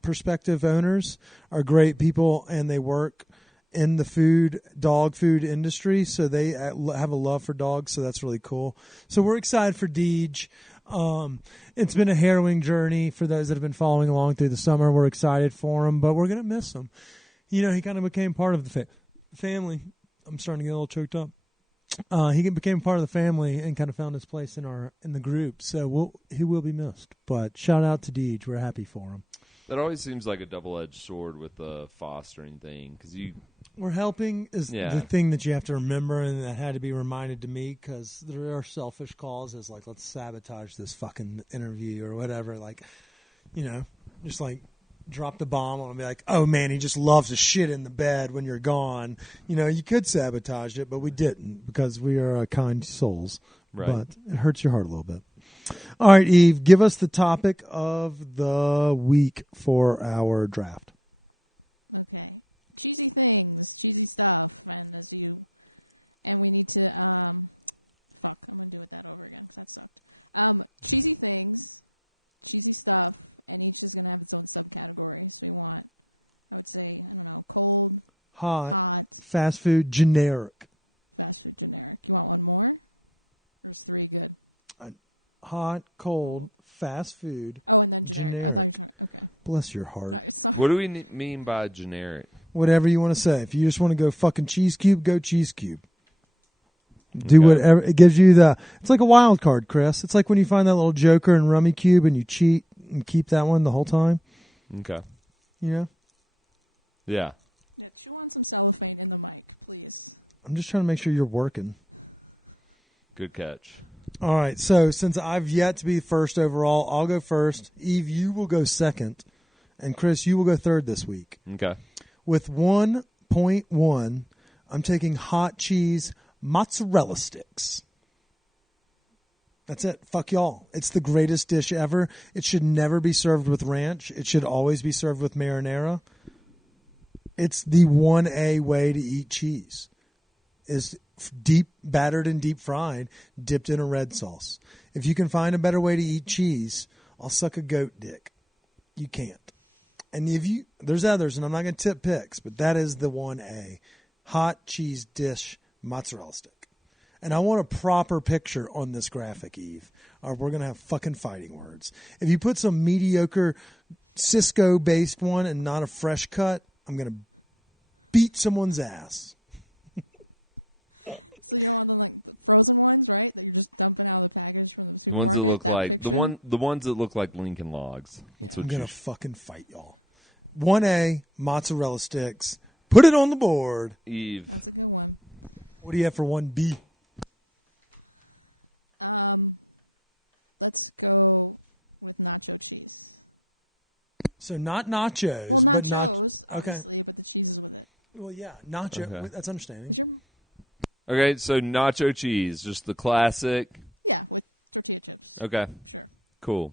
prospective owners are great people, and they work in the dog food industry, so they have a love for dogs, so that's really cool. So we're excited for Deej. It's been a harrowing journey for those that have been following along through the summer. We're excited for him, but we're going to miss him. He kind of became part of the family. I'm starting to get a little choked up. He became part of the family and kind of found his place in the group. So he will be missed. But shout out to Deej. We're happy for him. That always seems like a double-edged sword with the fostering thing, because we're helping is the thing that you have to remember, and that had to be reminded to me because there are selfish calls as like, let's sabotage this fucking interview or whatever. Like, just like drop the bomb on and be like, oh man, he just loves to shit in the bed when you're gone. You could sabotage it, but we didn't because we are kind souls. Right. But it hurts your heart a little bit. All right, Eve, give us the topic of the week for our draft. Okay. Cheesy things, cheesy stuff, and we need to, I'm going to do it that over again because that sucked. Cheesy things, cheesy stuff, and each is going to have its own subcategory. So we want, I would say, I don't know, cold, hot, fast food, generic. Fast food, generic. You want one more? Or is 3 good? Hot, cold, fast food. Oh, and then generic. I thought you were talking, okay. Bless your heart. Sorry. What do we mean by generic? Whatever you want to say. If you just want to go fucking cheese cube, go cheese cube. Do whatever. It gives you it's like a wild card, Chris. It's like when you find that little joker in Rummy Cube and you cheat and keep that one the whole time. Okay. Yeah. Yeah, chew on some cellophane in the mic, please. I'm just trying to make sure you're working. Good catch. All right. So since I've yet to be first overall, I'll go first. Eve, you will go second. And Chris, you will go third this week. Okay. With 1.1, I'm taking hot cheese mozzarella sticks. That's it. Fuck y'all. It's the greatest dish ever. It should never be served with ranch. It should always be served with marinara. It's the 1A way to eat cheese. Is deep battered and deep fried, dipped in a red sauce. If you can find a better way to eat cheese, I'll suck a goat dick. You can't. And there's others, and I'm not going to tip picks, but that is the 1A. Hot cheese dish mozzarella stick. And I want a proper picture on this graphic, Eve, or we're going to have fucking fighting words. If you put some mediocre Cisco-based one and not a fresh cut, I'm going to beat someone's ass. So you don't want the frozen ones, right? That you're just dumping out of the package from the supermarket. The ones that look like picture. the ones that look like Lincoln Logs. Yeah. I'm going to fucking fight y'all. 1A, mozzarella sticks. Put it on the board. Eve. That's a good one. What do you have for 1B? Let's go with nacho cheese. So not nachos. Well, but nachos, obviously, but the cheese is with it. Well, yeah, nacho. Okay. That's understanding. Is your Okay, so nacho cheese, just the classic. Yeah, with tortilla chips. Okay, Sure. cool.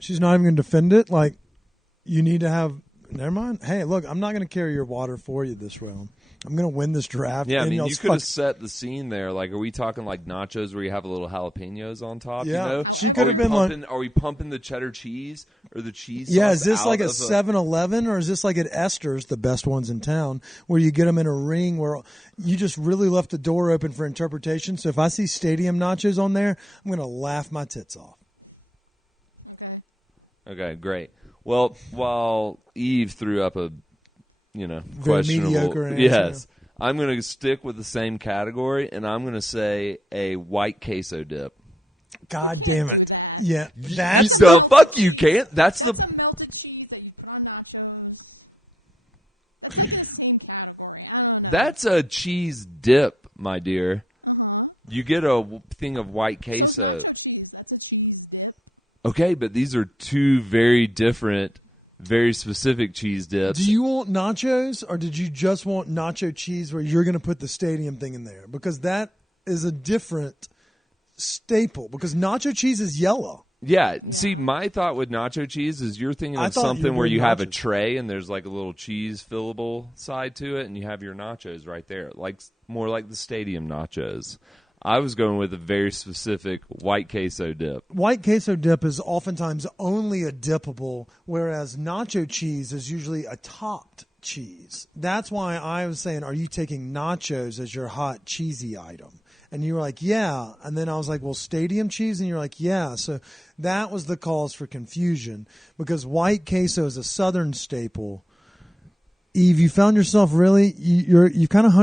She's not even going to defend it. Like, you need to have. Never mind. Hey, look, I'm not going to carry your water for you this round. I'm going to win this draft. Yeah, I and mean, y'all you could have set the scene there. Like, are we talking like nachos where you have a little jalapenos on top? Yeah. You know? However- She could have been are we pumping the cheddar cheese or the cheese? Yeah, sauce is this out like a of 7-Eleven or is this like at Esther's, the best ones in town, where you get them in a ring where you just really left the door open for interpretation? So if I see stadium nachos on there, I'm going to laugh my tits off. Okay. Okay, great. Well, while Eve threw up a, Very questionable, mediocre answer. yes, I'm going to stick with the same category, and I'm going to say a white queso dip. God You damn can't it. do that. Yeah, That's a the melted fuck cheese. you can't. That's a melted cheese that you put on nachos. That's like in the same category. I don't know. That's a cheese dip, my dear. Uh-huh. You get a thing of white queso. So it's nacho cheese. That's a cheese dip. Okay, but these are two very different, very specific cheese dips. Do you want nachos or did you just want nacho cheese where you're going to put the stadium thing in there? Because that is a different staple because nacho cheese is yellow. Yeah. Yeah. See, my thought with nacho cheese is you're thinking I of thought you something were where you have a nachos. tray and there's like a little cheese fillable side to it, and you have your nachos right there, like more like the stadium nachos. I was going with a very specific white queso dip. White queso dip is oftentimes only a dippable, whereas nacho cheese is usually a topped cheese. That's why I was saying, are you taking nachos as your hot cheesy item? And you were like, yeah. And then I was like, well, stadium cheese? And you're like, yeah. So that was the cause for confusion because white queso is a southern staple. Eve, you found yourself really, you kind of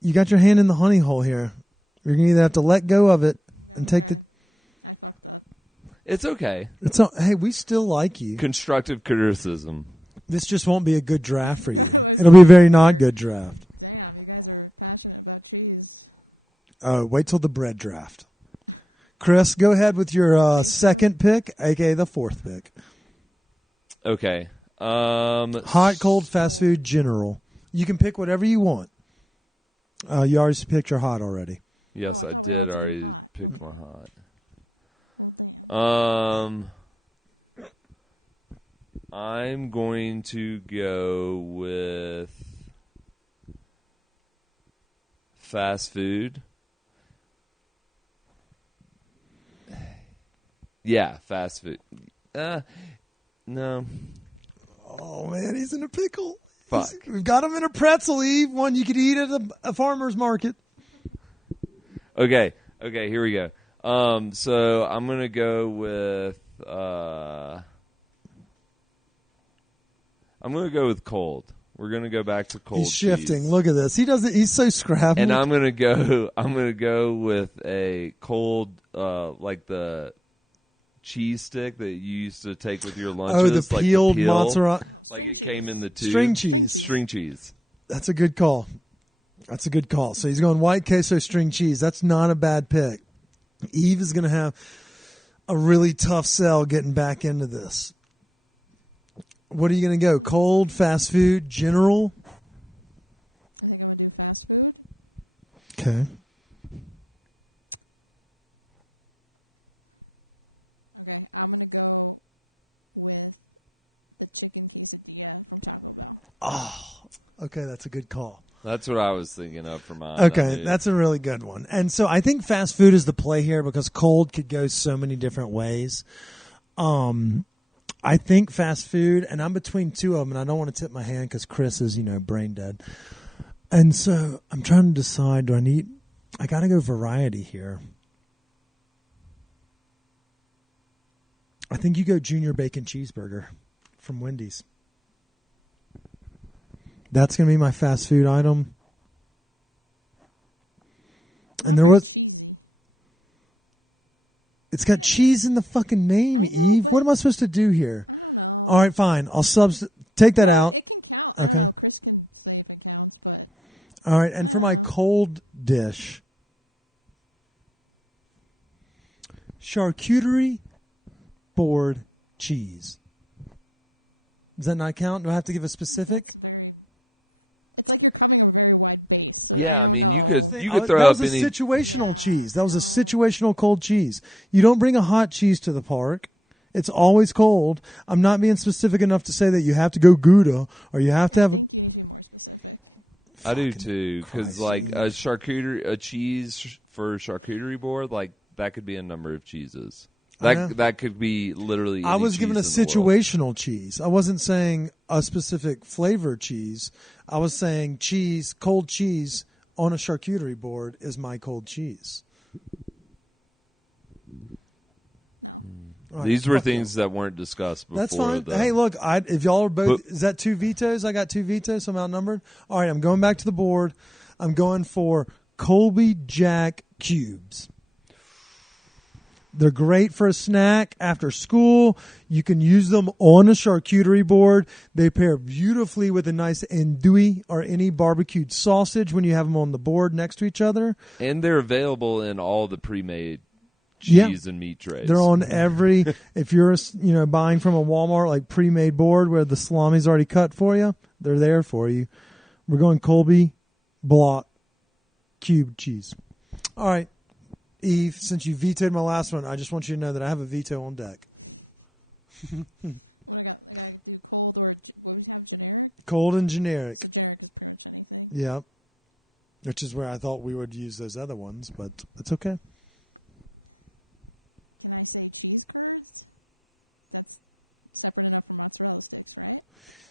you got your hand in the honey hole here. You're going to either have to let go of it and take the... I fucked up. It's okay. Hey, we still like you. Constructive criticism. This just won't be a good draft for you. I was It'll be a very thinking not here. good draft. Damn, you guys are passionate about cheese. Wait till the bread draft. Chris, go ahead with your queso? second pick, a.k.a. the fourth pick. Okay. Hot, cold, fast food, general. You can pick whatever you want. You already picked your hot already. Yes, I thought did we all had to do already hot. pick Okay. my hot. Well, damn. I'm going to go with fast food. Yeah, fast food. No. Oh, man, he's in a pickle. Fuck. We've got him in a pretzel, Eve. One you could eat at a farmer's market. Okay, here we go. So I'm gonna go with cold. We're gonna go back to cold. He's shifting. cheese. Look at this. He's so scrappy. And I'm gonna go with a cold, like the cheese stick that you used to take with your lunches. Oh, the like peeled peel. mozzarella. Oh, Like string it cheese. came in the tube. String cheese. String cheese. That's a good call. So he's going white queso string cheese. That's not a bad pick. Eve is going to have a really tough sell getting back into this. What are you going to go? Cold, fast food, general? I think I'm going to do fast food. Okay. Okay, I'm going to go with the chicken quesadilla from Taco Bell. Okay, that's a good call. That's what I was thinking of for mine. Okay, that's a really good one. And so I think fast food is the play here because cold could go so many different ways. I think fast food, and I'm between two of them, and I don't want to tip my hand because Chris is, brain dead. And so I'm trying to decide, I got to go variety here. I think you go junior bacon cheeseburger from Wendy's. That's going to be my fast food item. Not very cheesy. It's got cheese in the fucking name, I know, Eve. but What am I supposed to do here? I don't know. All right, fine. I'll take that out. It can count. I Okay. don't know. Chris can say if it counts, but All right, and I for my don't know. cold dish, charcuterie board cheese. Does that not count? Do I have to give a specific? that's very. It's like you're covering a very wide base, so Yeah, I don't I mean, know. you could throw that up was a any. situational Yeah, cheese. That was a I know. situational cold cheese. You don't bring a hot cheese to the park. It's always cold. I'm not being specific enough to say that you have to go Gouda or you have to I have. think you need to be more specific. I do too, because like Christ. a cheese for charcuterie board, like that could be a number of cheeses. That could be literally. I was given a situational world. cheese. I wasn't saying a specific flavor cheese. I was saying cheese, cold cheese on a charcuterie board is my cold cheese. No. Right, These were things that weren't discussed before. That's fine. Though. Hey, look, if y'all are both, is that 2 vetoes? I got 2 vetoes, so I'm outnumbered. All right, I'm going back to the board. I'm going for Colby Jack cubes. They're great for a snack after school. You can use them on a charcuterie board. They pair beautifully with a nice andouille or any barbecued sausage when you have them on the board next to each other. And they're available in all the pre-made cheese and meat trays. They're on every. If you're buying from a Walmart like pre-made board where the salami's already cut for you, they're there for you. We're going Colby block cube cheese. All right. Eve, since you vetoed my last one, I just want you to know that I have a veto on deck. What I got? Like I could do cold or what would you have? Generic. Cold and generic. So generic is pretty much anything. Yeah. Which is where I thought we would use those other ones, but it's okay. Can I say cheese curds? That's separate enough from mozzarella sticks, right?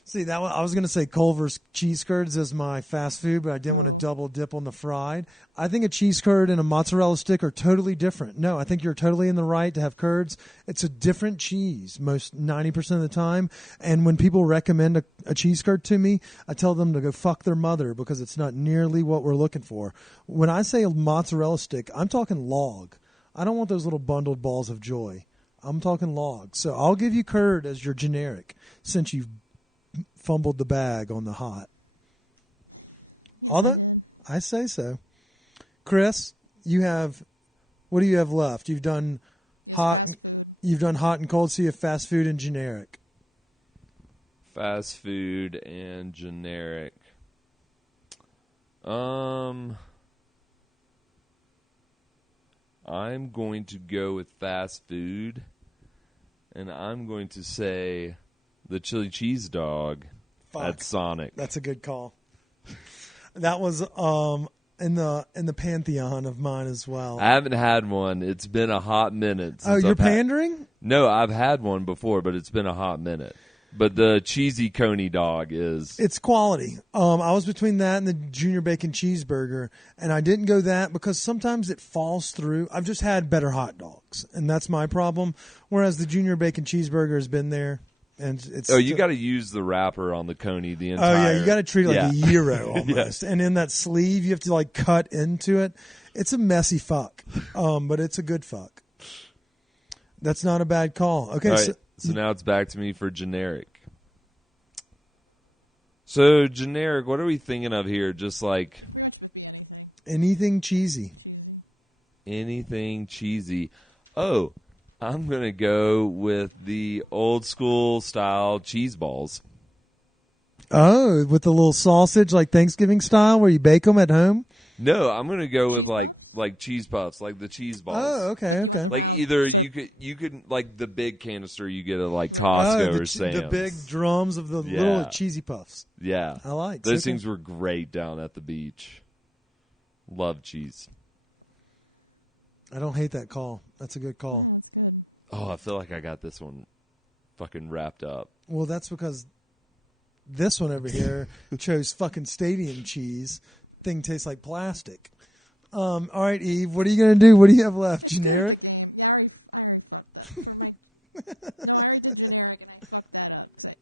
See, I was going to say Culver's cheese curds as my fast food, but I didn't want to double dip on the fried. I think a cheese curd and a mozzarella stick are totally different. No, I think you're totally in the right to have curds. It's a different cheese most 90% of the time. And when people recommend a cheese curd to me, I tell them to go fuck their mother because it's not nearly what we're looking for. When I say a mozzarella stick, I'm talking log. I don't want those little bundled balls of joy. I'm talking log. So I'll give you curd as your generic since you've fumbled the bag on the hot. Yes, I did. I say so. Chris, what do you have left? You've done fast food. You've done hot and cold, so you have fast food and generic. Fast food and generic. I'm going to go with fast food, and I'm going to say the chili cheese dog at Sonic. That's a good call. That was in the pantheon of mine as well. I haven't had one. It's been a hot minute. Oh, you're pandering? No, I've had one before, but it's been a hot minute. But the cheesy coney dog is... It's quality. I was between that and the junior bacon cheeseburger, and I didn't go that because sometimes it falls through. I've just had better hot dogs, and that's my problem. Whereas the junior bacon cheeseburger has been there. And it's you got to use the wrapper on the coney the entire... Oh, yeah, you got to treat it like a gyro almost. And in that sleeve, you have to like cut into it. It's a messy fuck, but it's a good fuck. That's not a bad call. Okay, right, so now it's back to me for generic. So generic, what are we thinking of here? Just like... It pretty much would be anything. Anything cheesy. Cheesy. Anything cheesy. Oh, I'm going to go with the old school style cheese balls. Oh, with the little sausage like Thanksgiving style where you bake them at home? No, I'm going to go with puffs? like cheese puffs, like the cheese balls. Oh, okay. But you want the Like round either you could like the big canister you get at like Right. Costco Oh, or Sam's. the big drums of the little cheesy puffs. Yeah. I like. Those things were great down at the beach. Love cheese. I don't hate that call. That's a good call. Yeah, that's good. Oh, I feel like I got this one fucking wrapped up. Well, that's because this one over here chose fucking stadium cheese. Thing tastes like plastic. All right, Eve, what are you going to do? What do you have left? It's generic? good at the game. Yeah, I already fucked up. For my... No, I already did generic, and I fucked that up. Because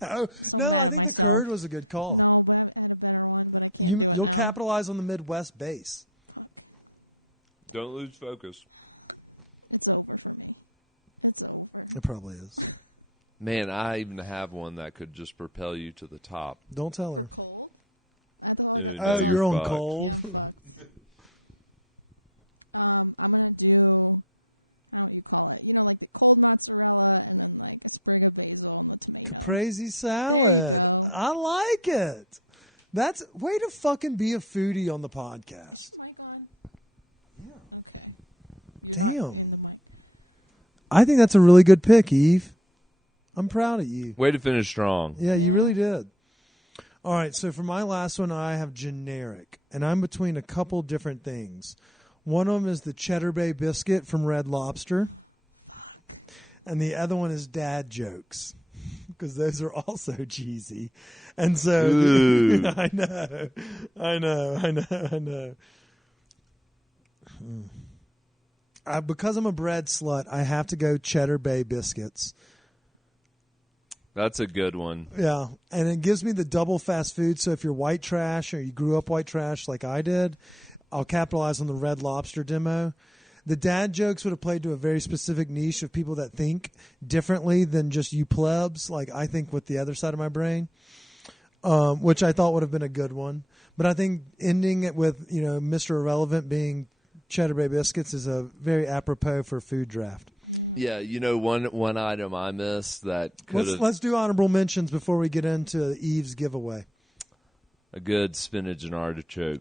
I'm so mad at myself. The curd was a good call. No, but I had a better one, but I can't do it you'll now. You'll capitalize on the Midwest base. Fuck. Don't lose focus. It's over for me. It's over. It probably is. Man, I even have one that could just propel you to the top. Don't tell her. For cold? I thought I got. Dude, Oh, no, you're on fucked. cold? Yeah, I'm fucked. I'm gonna do, I don't know what you call it. You know, like the cold mozzarella and then like a sprig of basil and the tomato. Crazy salad. There you go. I like it. That's way to fucking be a foodie on the podcast. Is your mic on? Yeah. Okay. You're Damn. not in the mic. I think that's a really good pick, Eve. I'm proud of you. Way to finish strong. Yeah, you Yeah. really did. All right, so for my last one, I have generic, and I'm between a couple different things. One of them is the Cheddar Bay biscuit from Red Lobster. Fuck. And the other one is dad jokes, because those are also cheesy. And so, I know. Because I'm a bread slut, I have to go Cheddar Bay biscuits. That's a good one. Yeah, and it gives me the double fast food. So if you're white trash or you grew up white trash like I did, I'll capitalize on the Red Lobster demo. The dad jokes would have played to a very specific niche of people that think differently than just you plebs. Like I think with the other side of my brain, which I thought would have been a good one. But I think ending it with Mr. Irrelevant being Cheddar Bay biscuits is a very apropos for food draft. Yeah, one item I missed that let's do honorable mentions before we get into Eve's giveaway. A good spinach and artichoke.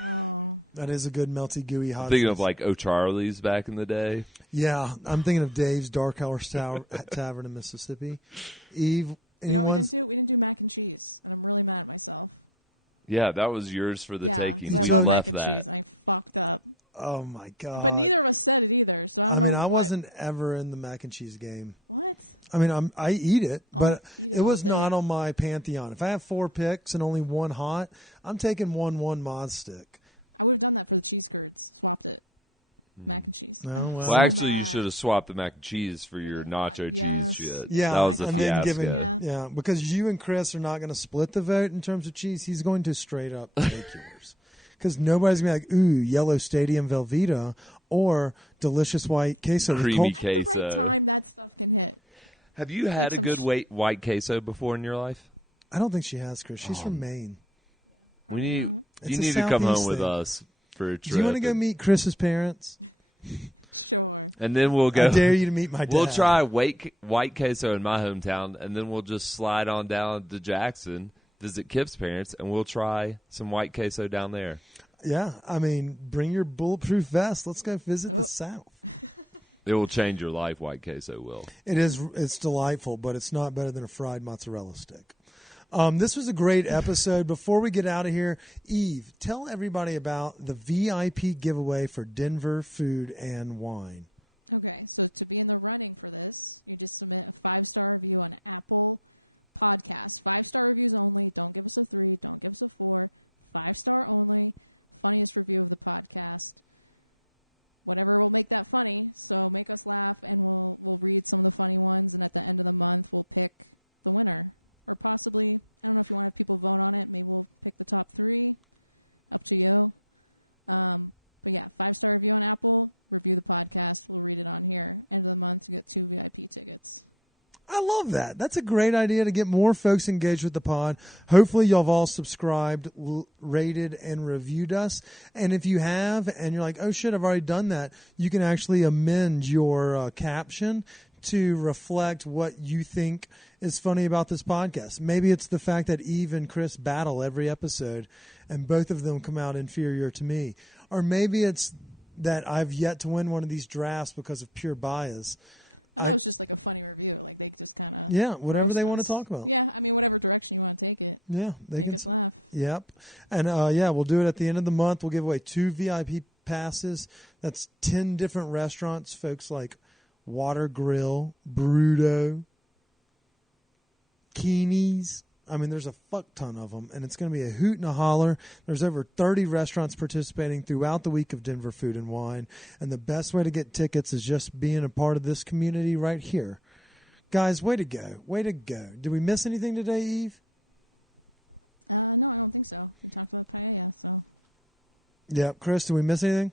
Oh, that is a good melty gooey hot. I'm thinking of like O'Charlie's back in the day. Yeah, I'm thinking of Dave's Dark Horse Tavern in Mississippi. Eve, you know what we didn't do? We didn't do mac and cheese, and I'm really mad at myself. Yeah, that was yours for the taking. Because I love mac and cheese, and I fucked up. Oh my god! But neither of us said it either, so I don't know. I wasn't ever in the mac and cheese game. What? I mean, I eat it, but eat it was not on my pantheon. If I have 4 picks and only one hot, I'm taking one mod stick. I would have done that for the cheese curds. Swapped it. Mac and cheese. Oh, well, actually, you should have swapped the mac and cheese for your nacho cheese shit. Yeah, that was a fiasco. Yeah, because you and Chris are not going to split the vote in terms of cheese. He's going to straight up take yours. Because nobody's going to be like, ooh, Yellow Stadium Velveeta or delicious white queso. Creamy queso. At the right time, that stuff can hit. Have you had a good white queso before in your life? I don't think she has, Chris. She's from Maine. You need to come home with us for a trip. Do you want to go meet Chris's parents? Sure. And then we'll go. I dare you to meet my dad. We'll try white queso in my hometown, and then we'll just slide on down to Jackson, visit Kip's parents, and we'll try some white queso down there. Yeah, I mean, bring your bulletproof vest. Let's go visit the South. It will change your life, white queso will. It is. It's delightful, but it's not better than a fried mozzarella stick. This was a great episode. Before we get out of here, Eve, tell everybody about the VIP giveaway for Denver Food and Wine. Okay, so to be in the running for this, you just submit a 5-star review on Apple Podcasts. 5-star reviews only. Don't give us a 3. Don't give us a 4. 5-star only. Funniest review of the podcast. Whatever will make that funny. So make us laugh, and we'll read some of the funny ones, and at the end of the month, we'll pick the winner. Or possibly, I don't know if you want to have people vote on it. Maybe we'll pick the top 3. Up to you. But yeah, 5-star review on Apple. Review the podcast. We'll read it on here. End of the month, you get 2 VIP tickets. I love that. That's a great idea to get more folks engaged with the pod. Hopefully y'all have all subscribed, rated, and reviewed us. And if you have, and you're like, oh shit, I've already done that, you can actually amend your caption to reflect what you think is funny about this podcast. Maybe it's the fact that Eve and Chris battle every episode, and both of them come out inferior to me. Or maybe it's that I've yet to win one of these drafts because of pure bias. I thought it was just like a funny review. Like they just kind of whatever they want to talk about. Yeah, I mean whatever direction you want to take it. Yeah, make us laugh. Yep, and we'll do it at the end of the month. We'll give away 2 VIP passes. That's 10 different restaurants. Folks like Water Grill, Bruto, Keeney's. I mean, there's a fuck ton of them, and it's going to be a hoot and a holler. There's over 30 restaurants participating throughout the week of Denver Food and Wine, and the best way to get tickets is just being a part of this community right here. Guys, way to go. Way to go. Did we miss anything today, Eve? No, I don't think so. We talked about Paella, so. Yeah, Chris, did we miss anything?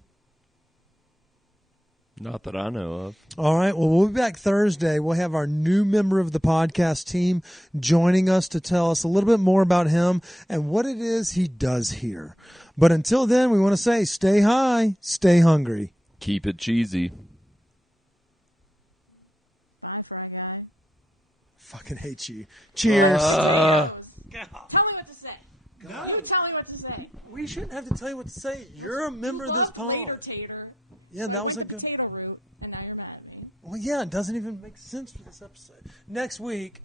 Not that I know of. All right. Well, we'll be back Thursday. We'll have our new member of the podcast team joining us to tell us a little bit more about him and what it is he does here. But until then, we want to say stay high, stay hungry. Keep it cheesy. Bye, Fry Guy. Fucking hate you. Cheers. Potatoes. Tell me what to say. No. You tell me what to say. We shouldn't have to tell you what to say. You're a member of this loved talk. Later tater. Yeah, so I went the potato route, and now you're mad at me. Well, yeah, it doesn't even make sense for this episode. Next week,